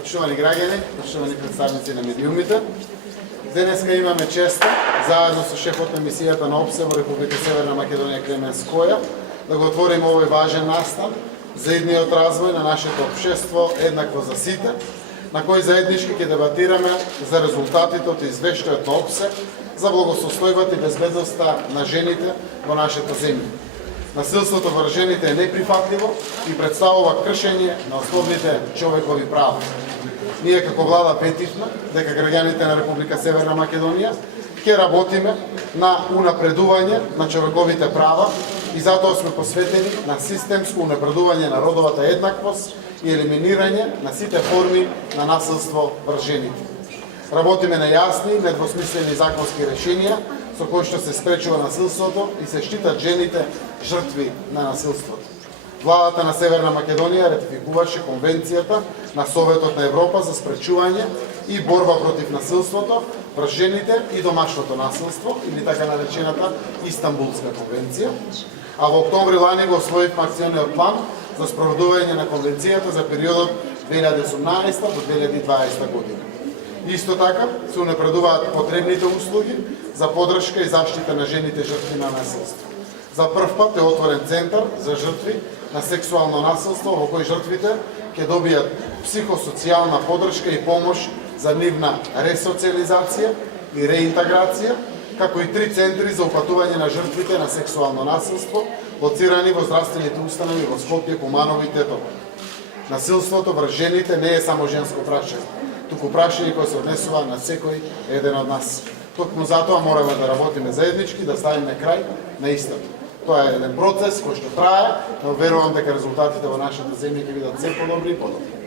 Почитувани граѓани, почитувани представници на медиумите, денеска имаме честа, заедно со шефот на мисијата на ОПСЕ во Република Северна Македонија Клемен Скоја, да го отвориме овој важен настан за идниот развој на нашето општество еднакво за сите, на кој заеднички ќе дебатираме за резултатите од извештајот на ОПСЕ за благосостојбата и безбедноста на жените во нашата земја. Насилството врз жените е неприфатливо и представува кршење на основните човекови права. Ние како влада петивме дека граѓаните на Република Северна Македонија ќе работиме на унапредување на човековите права и затоа сме посветени на системско унапредување на родовата еднаквост и елиминирање на сите форми на насилство врз жените. Работиме на јасни и недвосмислени законски решенија со кои што се спречува насилството и се штитат жените жртви на насилството. Владата на Северна Македонија ратификуваше Конвенцијата на Советот на Европа за спречување и борба против насилството врз жените и домашното насилство, или така наречената Истанбулска конвенција, а во октомври лани го освоивме акциониот план за спроведување на конвенцијата за периодот 2018 до 2020 година. Исто така се унапредуваат потребните услуги за поддршка и заштита на жените жртви на насилство. За прв пат е отворен центар за жртви на сексуално насилство во кој жртвите ќе добијат психосоцијална поддршка и помош за нивна ресоциализација и реинтеграција, како и 3 центри за упатување на жртвите на сексуално насилство, лоцирани во здравствените установи во Скопје, Куманово и Тетово. Насилството врз жените не е само женско прашање, туку прашање кој се однесува на секој еден од нас. Токму затоа мораме да работиме заеднички, да ставиме крај на истото. Тоа е еден процес кој што трае, но верувам дека резултатите во нашата земја ќе бидат се подобри и подобри.